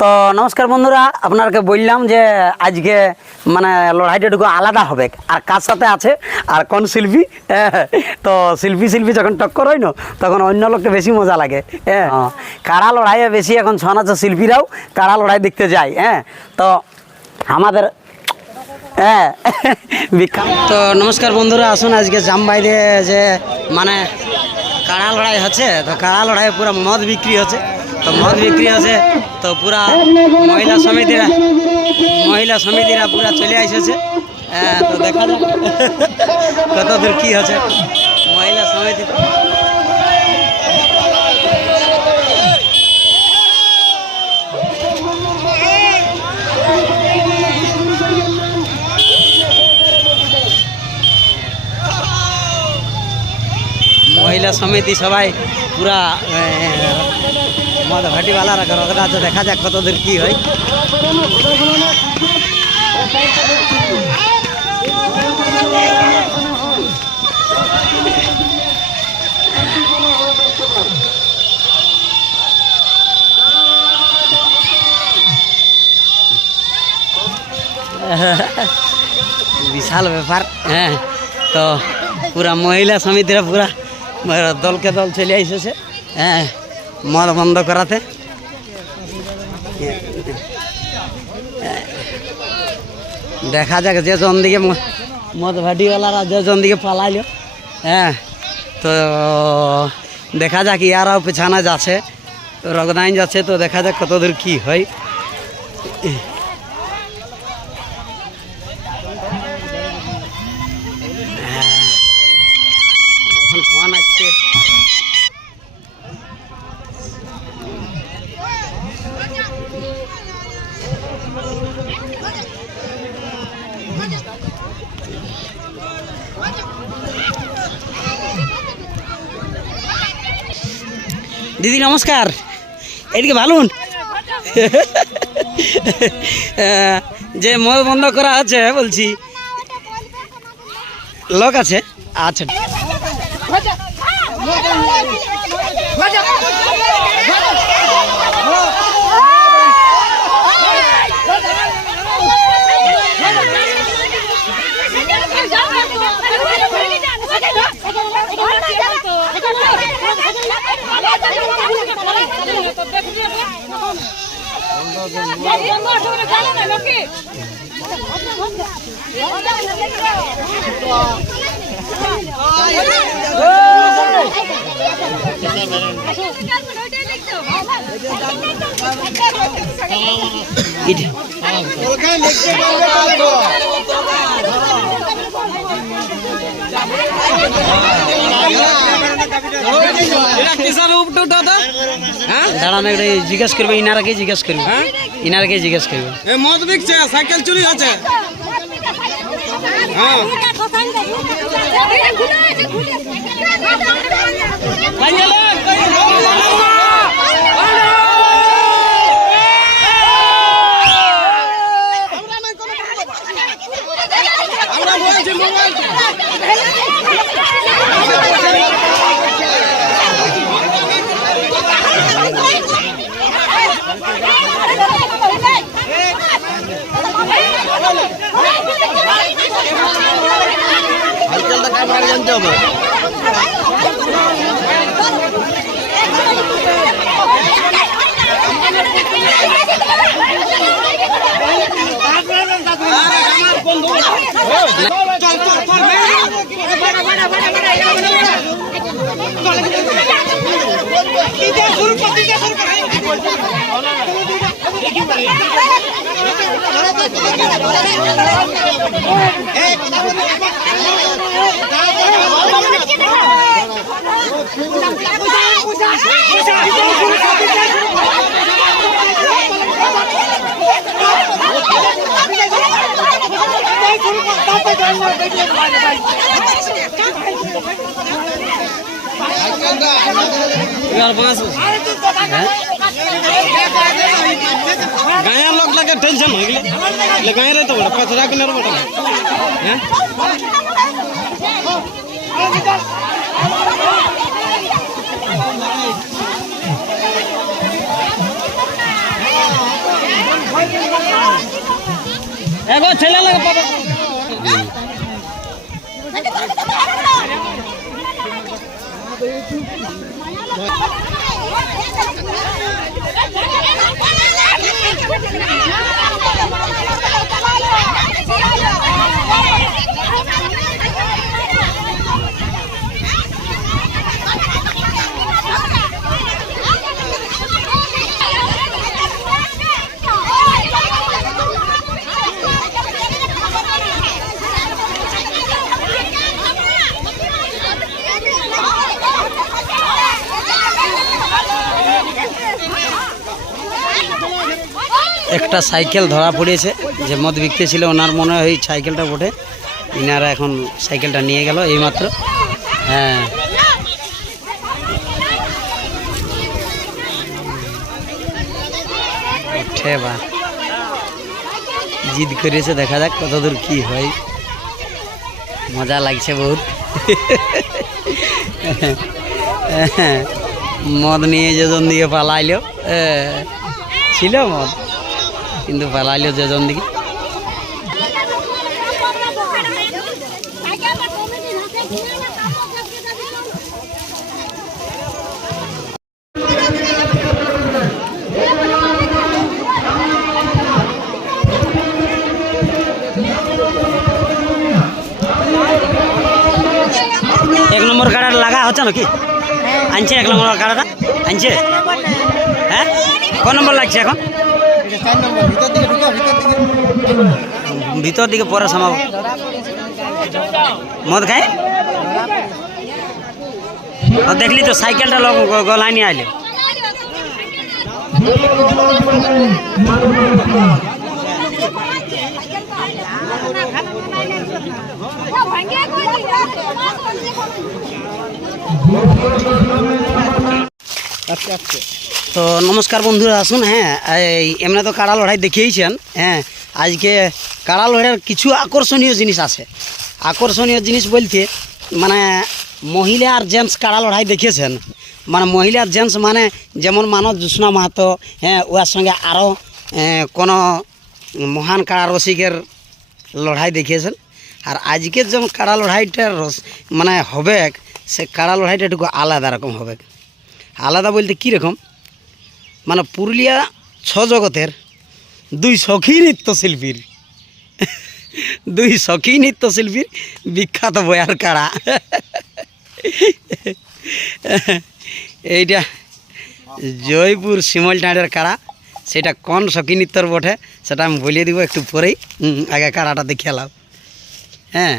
তো নমস্কার বন্ধুরা, আপনাকে বললাম যে আজকে মানে লড়াইটাটুকু আলাদা হবে। আর কার সাথে আছে আর কোন শিল্পী, তো শিল্পী যখন টক্কর হয় না তখন অন্য লোকটা বেশি মজা লাগে। কারা লড়াইয়ে বেশি এখন ছন আছে, শিল্পীরাও কারা লড়াই দেখতে যায়। তো আমাদের বিখ্যাত। তো নমস্কার বন্ধুরা, আসুন আজকে জামবাইরে যে মানে কাড়া লড়াই হচ্ছে। তো কাড়া লড়াইয়ে পুরো মদ বিক্রি হচ্ছে। তো মদ বিক্রি হচ্ছে তো পুরা মহিলা সমিতিরা পুরা চলে এসেছে। তো দেখা যাক কত দূর কী হচ্ছে মহিলা সমিতি। মহিলা সমিতি সবাই পুরা মদ ভাটিওয়ালারা রগড়া আছে। দেখা যাক কত দূর কী হয়। বিশাল ব্যাপার। তো পুরা মহিলা সমিতিরা পুরা দলকে দল চলে এসেছে মদ বন্ধ করাতে। দেখা যাক যে জন দিকে মদ ভাটিওয়ালারা যে জন দিকে পালাইল। তো দেখা যাক ইয়ারাও পেছানা যাচ্ছে, রগদাইন যাচ্ছে। তো দেখা যাক কত দূর কী হয়। এখন ফোন আসছে। দিদি নমস্কার, এদিকে ভালুন। যে মদ বন্ধ করা আছে বলছি, লোক আছে? আচ্ছা দাঁড়ান, জিজ্ঞেস করবে ইনারাকে, জিজ্ঞেস করবে ইনারাকে জিজ্ঞেস করবে। মদ বিকছে, সাইকেল চুরি হচ্ছে। জানতে হবে। गाया लोग लगे टेंशन हो गए गाय रहे तो पथरा के नर बटा এগো ছেলে লাগে পাবে একটা সাইকেল ধরা পড়েছে, যে মদ বিকতে ছিল ওনার মনে হয় ওই সাইকেলটা বটে। ইনারা এখন সাইকেলটা নিয়ে গেল এইমাত্র। হ্যাঁ, উঠে বা জিদ করেছে, দেখা যাক কতদূর কি হয়। মজা লাগছে বহুত। মদ নিয়ে যেজন দিকে পালাইলো, ছিল মদ কিন্তু পালাইলো যেজন দিকে। এক নম্বর কাড়াটা লাগা হচ্ছে নাকি? আনছে এক নম্বর কাড়াটা আনছে। হ্যাঁ, ক নম্বর লাগছে এখন? ভিতর দিকে পরে সামাবো। মদ খায় দেখলি তো সাইকেলটা গলায় নিয়ে আইলে। তো নমস্কার বন্ধুরা, আসুন। হ্যাঁ, এমনি তো কাড়া লড়াই দেখিয়েছেন। হ্যাঁ, আজকে কাড়া লড়াইয়ের কিছু আকর্ষণীয় জিনিস আছে। আকর্ষণীয় জিনিস বলতে মানে মহিলা আর জেন্টস কাড়া লড়াই দেখিয়েছেন। মানে মহিলা আর জেন্টস মানে যেমন মানব জ্যোৎস্না মাহাতো, হ্যাঁ, ওর সঙ্গে আরও কোনো মহান কাড়া রসিকের লড়াই দেখিয়েছেন। আর আজকের যেমন কাড়া লড়াইটার মানে হবে, সে কাড়া লড়াইটা একটু আলাদা রকম হবে। আলাদা বলতে কীরকম, মানে পুরুলিয়া ছ জগতের দুই সখী নৃত্যশিল্পীর বিখ্যাত বয়ার কাড়া। এইটা জয়পুর শিমলটাঁড়ের কাড়া। সেটা কোন সখী নৃত্যর বটে সেটা আমি বলিয়ে দিব একটু পরেই। আগে কাড়াটা দেখে এলাম। হ্যাঁ,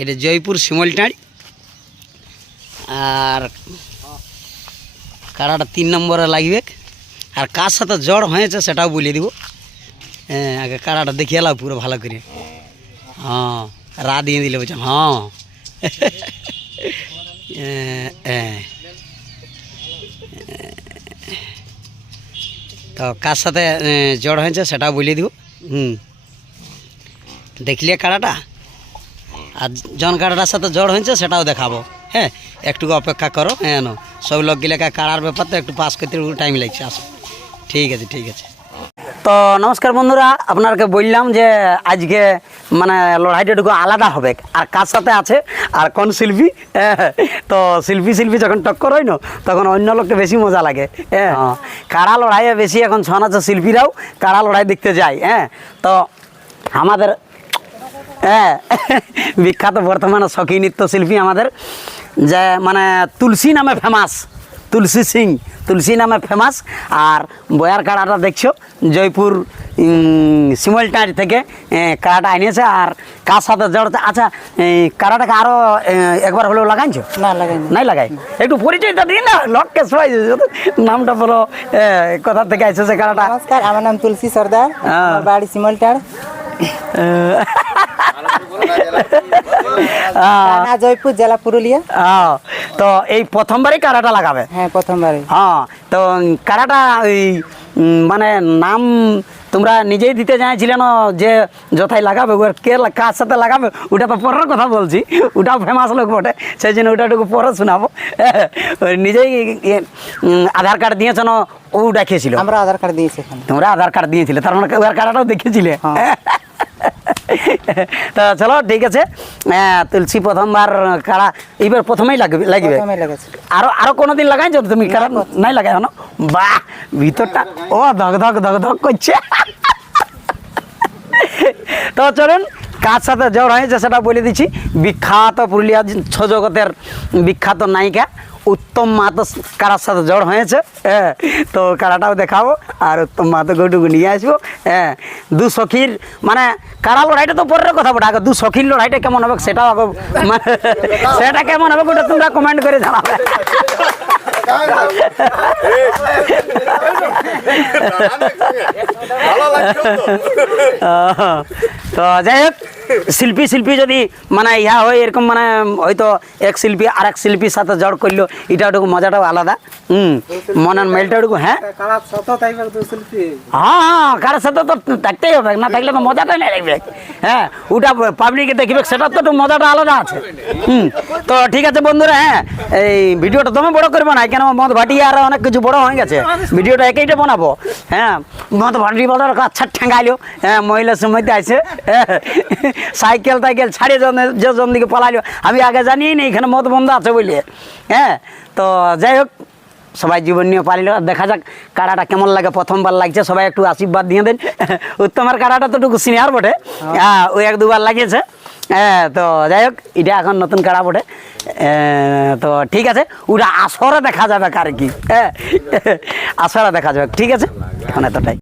এটা জয়পুর শিমলটাঁড়। আর কাড়াটা 3 নম্বরে লাগবে। আর কার সাথে জড় হয়েছে সেটাও বলিয়ে দিব। হ্যাঁ, আগে কাড়াটা দেখিয়ে এলাম পুরো ভালো করে। হ্যাঁ, রা দিয়ে দিলে বলছেন। হ্যাঁ, তো কার সাথে জড় হয়েছে সেটাও বলিয়ে দিব। দেখলে কাড়াটা, আর জন কাড়াটার সাথে জড় হয়েছে সেটাও দেখাবো। হ্যাঁ, একটু অপেক্ষা করো। হ্যাঁ, সব লোক গেলে কাড়ার ব্যাপার তো একটু পাস করতে টাইম লাগছে। আসো, ঠিক আছে ঠিক আছে। তো নমস্কার বন্ধুরা, আপনাকে বললাম যে আজকে মানে লড়াইটা একটু আলাদা হবে। আর কার সাথে আছে আর কোন শিল্পী। তো শিল্পী যখন টক্কর হয় না, তখন অন্য লোককে বেশি মজা লাগে। হ্যাঁ, কাড়া লড়াইয়ে বেশি এখন ছৌ নাচের শিল্পীরাও কাড়া লড়াই দেখতে যায়। হ্যাঁ, তো আমাদের হ্যাঁ বিখ্যাত বর্তমানে সখী নৃত্যশিল্পী আমাদের যে মানে তুলসী নামে ফেমাস, তুলসী সিং, তুলসী নামে ফেমাস। আর বয়ার কাড়াটা দেখছো জয়পুর শিমলটাঁড় থেকে কাড়াটা আনিয়েছে। আর কার সাথে জড়তে আচ্ছা, কাড়াটাকে আরও একবার হলেও লাগাইছো? না লাগাই নাই লাগাই। একটু পরিচয়টা দিই না, লোককে সবাই নামটা বলো, কোথা থেকে আসছে সে কাড়াটা? নমস্কার, আমার নাম তুলসী সর্দার, আমার বাড়ি শিমলটাঁড়, জয়পুর জেলা পুরুলিয়া। তো এই প্রথমবারই কাড়াটা লাগাবে? হ্যাঁ, প্রথমবারই। হ্যাঁ, তো কাড়াটা ওই মানে নাম তো তোমরা নিজেই দিতে চাইছিলে না যে যথাই লাগাবে ওর কে কার সাথে লাগাবে ওটা তো পরের কথা বলছি, ওটাও ফেমাস লোক বটে, সেই জন্য ওটাটুকু পরে শোনাবো। ওই নিজেই আধার কার্ড দিয়েছ না ও দেখিয়েছিল? আমরা আধার কার্ড দিয়েছি এখানে। তোমরা আধার কার্ড দিয়েছিলে, তার মানে ওর কার্ডটাও দেখেছিলে। তো চলো ঠিক আছে, তুলসী প্রথমবার কাড়া এইবার প্রথমেই লাগবে। প্রথমে লেগেছে। আরো কোনোদিন লাগাইছো তুমি কাড়া? নাই লাগাই না? বাহ, ভিতরটা ও ধক ধক ধক ধক করছে। তো চলুন, কার সাথে জ্বর হয়েছে সেটা বলে দিচ্ছি। বিখ্যাত পুরুলিয়া ছজগতের বিখ্যাত নায়িকা উত্তম মাহাতো কারার সাথে জ্বর হয়েছে। হ্যাঁ, তো কারাটাও দেখাবো আর উত্তম মাহাতো গৌটুকু নিয়ে আসবো। হ্যাঁ, দু সখীর মানে কারা লড়াইটা তো পরের কথা বটে, আগে দু সখীর লড়াইটা কেমন হবে সেটাও আগে সেটা কেমন হবে ওটা তোমরা কমেন্ট করে জানাবে। তো যাই হোক, শিল্পী যদি মানে ইহা হয় এরকম, মানে হয়তো এক শিল্পী আর এক শিল্পীর সাথে জড় করলো, এটাটুকু মজাটাও আলাদা। মনের মেলটাটুকু। হ্যাঁ হ্যাঁ, কারোর সাথে তো থাকতেই হবে, না থাকলে তো মজাটা নেই লাগবে। হ্যাঁ, ওটা পাবলিকে দেখবে, সেটার তো একটু মজাটা আলাদা আছে। তো ঠিক আছে বন্ধুরা, হ্যাঁ এই ভিডিওটা তুমি বড় করবো না, কেন মদ ভাটি আর অনেক কিছু বড় হয়ে গেছে, ভিডিওটা একইটা বানাবো। হ্যাঁ, মদ ভাটি বলার আচ্ছা ঠেঙ্গাইলো। হ্যাঁ, মহিলার সময়তে আছে সাইকেল ছাড়িয়ে যেজন দিকে পালাইলো, আমি আগে জানিই না এখানে মদ বন্ধ আছে বলে। হ্যাঁ, তো যাই হোক, সবাই জীবন নিয়ে পালিল। দেখা যাক কাড়াটা কেমন লাগে, প্রথমবার লাগছে, সবাই একটু আশীর্বাদ দিয়ে দেন। উত্তমের কাড়াটা তো একটু সিনিয়র বটে, হ্যাঁ ওই এক দুবার লাগিয়েছে। হ্যাঁ, তো যাই হোক, এটা এখন নতুন কাড়া বটে। তো ঠিক আছে, ওটা আসরে দেখা যাবে কার কি। হ্যাঁ, আসরে দেখা যাবে। ঠিক আছে, এখন এতটাই।